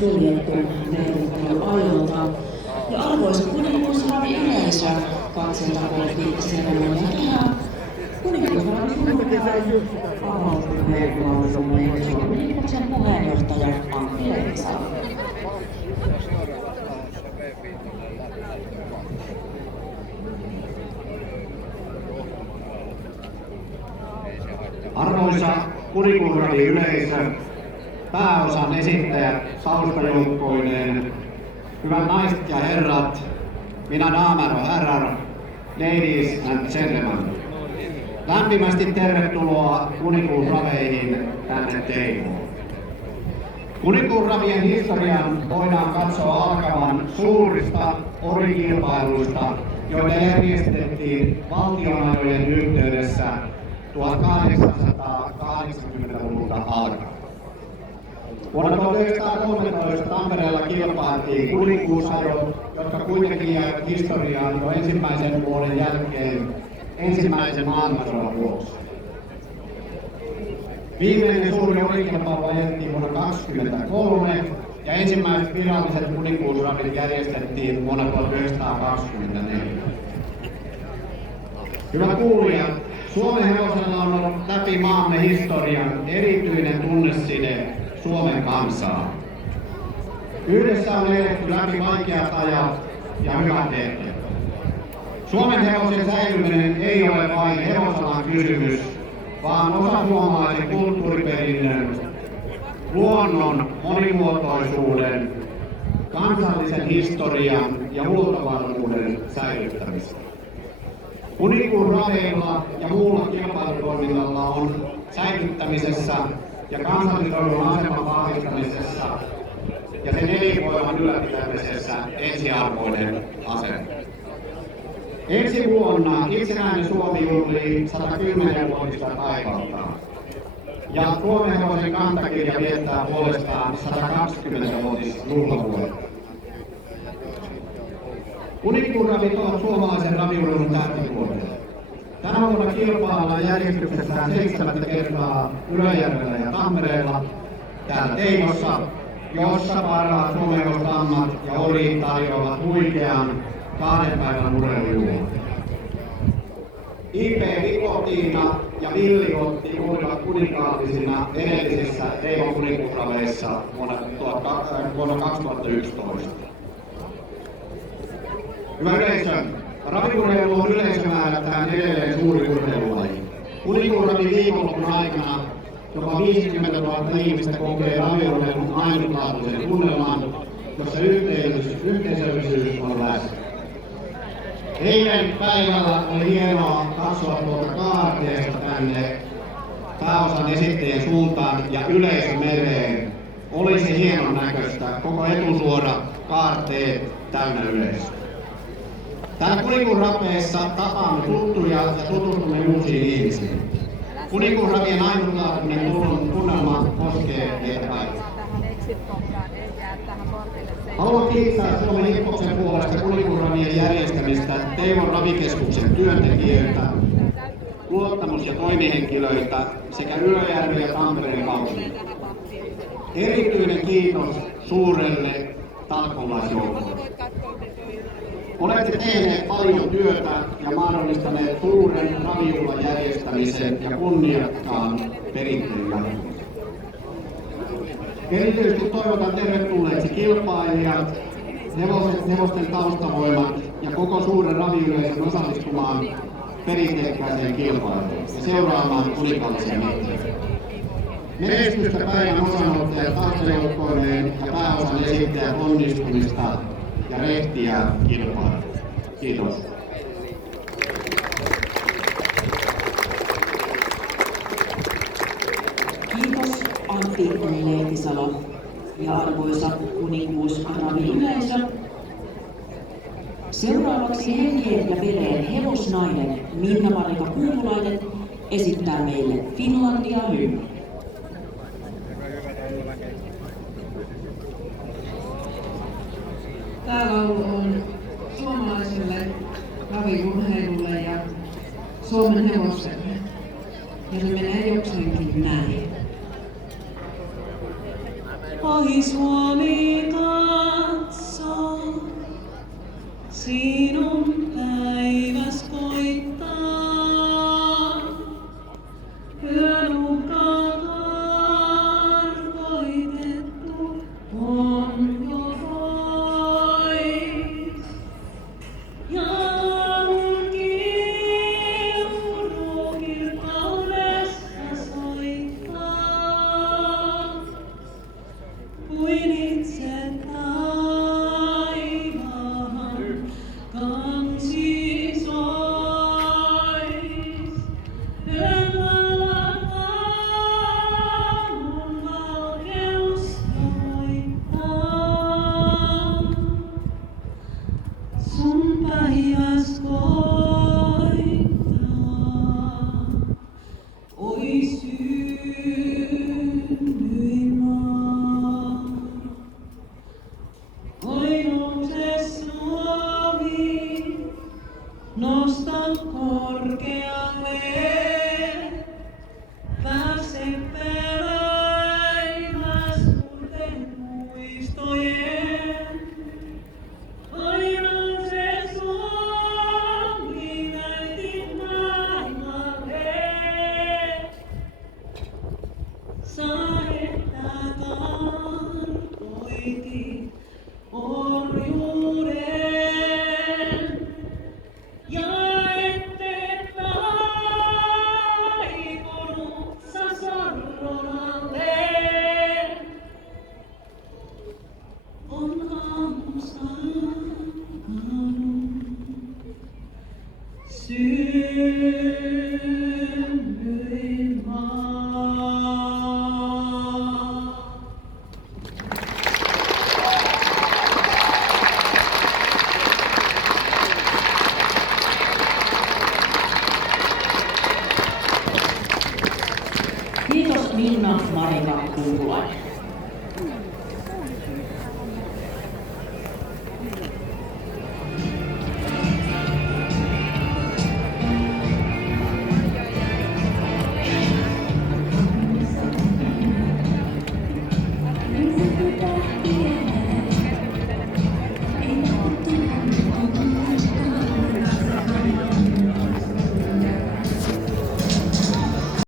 suljettu neuvotteluajalta. Ja arvoisa kuninkuusravi yleisö, katselta politiikkaseremonia kehää. Kuninkuusravi Kurkkainen avauspuheenvuoron Suomen puheenjohtaja Antti Leppisalo. Arvoisa kuninkuusravi yleisö, pääosan esittäjät taustajoukkoineen, hyvät naiset ja herrat, mina damer och herrar, ladies and gentlemen. Lämpimästi tervetuloa kuninkuusraveihin tänne Teivoon. Kuninkuusravien historian voidaan katsoa alkavan suurista orikilpailuista, joita järjestettiin valtionajojen yhteydessä 1880-luvulta alkaen. Vuonna 1913 Tampereella kilpailtiin kuninkuusajot, jotka kuitenkin jäivät historiaan jo ensimmäisen vuoden jälkeen ensimmäisen maailmansodan vuoksi. Viimeinen suuri orikilpailu ajettiin vuonna 1923 ja ensimmäiset viralliset kuninkuusravit järjestettiin vuonna 1924. Hyvät kuulijat, Suomen hevosella on ollut läpi maamme historian erityinen tunneside Suomen kansaa. Yhdessä on eletty läpi vaikeat ajat ja hyvät hetket. Suomen hevosen säilyminen ei ole vain hevosalan kysymys, vaan osa suomalaisen kulttuuriperinnön, luonnon monimuotoisuuden, kansallisen historian ja huoltovarmuuden säilyttämistä. Kuninkuusraveilla ja muulla kilpailutoiminnalla on säilyttämisessä ja kansallisroidun aseman vahvistamisessa ja sen elinvoiman ylläpitämisessä ensiarvoinen asema. Ensi vuonna itsenäinen Suomi juhlii 110-vuotista taivaltaan ja Suomen hevosen kantakirja viettää puolestaan 120-vuotisjuhlavuotta. Kuninkuusravit ovat suomalaisen raviurheilun tähtituotteita. Tänä vuonna kilpaillaan järjestyksessään 7. kertaa Ylöjärvellä ja Tampereella, täällä Teivossa, jossa parhaat suomenhevostammat ja oriit tarjoavat huikean 2 päivän urheilujuhlan. IP Nikotiina ja Villiotti olivat kuninkaallisina edellisissä Teivon kuninkuusraveissa vuonna 2011. Hyvä yleisö, raviurheilu on yleisömäärältään edelleen suuri urheilulaji. Kuninkuusravin viikonlopun aikana jopa 50 000 ihmistä kokee raviurheilun ainutlaatuisen tunnelman, jossa yhteisöllisyys on läsnä. Eilen päivällä oli hienoa katsoa tuolta kaarteesta tänne pääosan esittäjien suuntaan ja yleisön mereen. Olisi hienon näköistä, koko etusuora kaarteet täynnä yleisöä. Täällä kuninkuusraveissa tapaamme tuttuja ja tutustumme uusiin ihmisiin. Kuninkuusravien ainutlaatuinen tunnelma koskee meitä kaikkia. Haluan kiittää Suomen Hippoksen puolesta kuninkuusravien järjestämistä Teivon ravikeskuksen työntekijöitä, luottamus- ja toimihenkilöitä sekä Ylöjärven ja Tampereen kaupungille. Erityinen kiitos suurelle talkoolaisjoukolle. Olette tehneet paljon työtä ja mahdollistaneet suuren ravijuhlan järjestämisen ja kunniakkaan perinteen jatkumisen. Erityisesti toivotan tervetulleeksi kilpailijat, hevosten taustavoimat ja koko suuren raviyleisön osallistumaan perinteikkääseen kilpailuun ja seuraamaan kuninkaallisia mittoja. Menestystä päivän osanottajat taustajoukkoineen ja pääosan esittäjät onnistumista ja rehtiä kilpailua. Kiitos. Kiitos Antti Leppisalo ja arvoisa kuninkuusraviyleisö. Seuraavaksi henkien ja vereen hevosnainen Minna-Marika Kuutulainen esittää meille Finlandia-hymnin. Tämä laulu on suomalaiselle raviurheilulle ja Suomen hevoselle. Ja se menee jokseenkin näin. Kui Suomi katsoo, sinun päiväs koittaa. Yön uhka tarkoitettu on jo pois. Ja aamun kiuru kirkkaudessa soittaa, kuin itse taivaan kansi sois. Yön vallan aamun valkeus voittaa. Sun päiväs koittaa, oi synnyin maa. Oi nouse Suomi, nosta korkealle, pääse peräimäs suurten muistojen. Oi nouse Suomi, näytit maailmalle, saetta tarkoitit orjuuden. Ja ette taipunut sä sorronalle. On aamu saanut synnyin maa. Kiitos Minna Marika Kumpulainen.